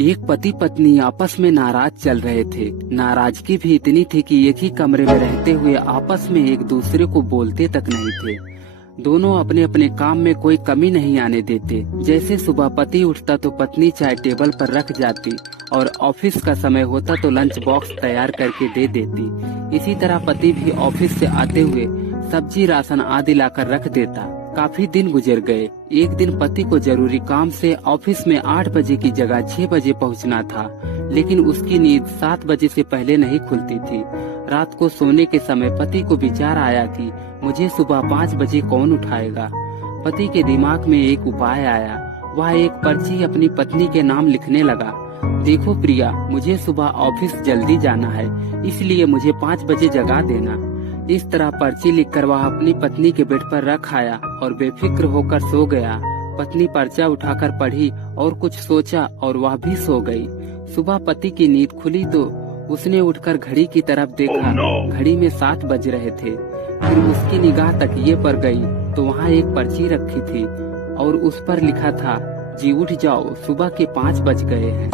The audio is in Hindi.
एक पति पत्नी आपस में नाराज चल रहे थे। नाराजगी भी इतनी थी कि एक ही कमरे में रहते हुए आपस में एक दूसरे को बोलते तक नहीं थे। दोनों अपने अपने काम में कोई कमी नहीं आने देते। जैसे सुबह पति उठता तो पत्नी चाय टेबल पर रख जाती और ऑफिस का समय होता तो लंच बॉक्स तैयार करके दे देती। इसी तरह पति भी ऑफिस से आते हुए सब्जी राशन आदि लाकर रख देता। काफी दिन गुजर गए। एक दिन पति को जरूरी काम से ऑफिस में 8 बजे की जगह 6 बजे पहुंचना था, लेकिन उसकी नींद 7 बजे से पहले नहीं खुलती थी। रात को सोने के समय पति को विचार आया कि मुझे सुबह 5 बजे कौन उठाएगा। पति के दिमाग में एक उपाय आया। वह एक पर्ची अपनी पत्नी के नाम लिखने लगा। देखो प्रिया, मुझे सुबह ऑफिस जल्दी जाना है, इसलिए मुझे 5 बजे जगा देना। इस तरह पर्ची लिखकर वह अपनी पत्नी के बेड पर रख आया और बेफिक्र होकर सो गया। पत्नी पर्चा उठाकर पढ़ी और कुछ सोचा और वह भी सो गई। सुबह पति की नींद खुली तो उसने उठकर घड़ी की तरफ देखा। घड़ी में 7 बज रहे थे। फिर उसकी निगाह तकिए पर गई तो वहाँ एक पर्ची रखी थी और उस पर लिखा था, जी उठ जाओ, सुबह के 5 बज गए हैं।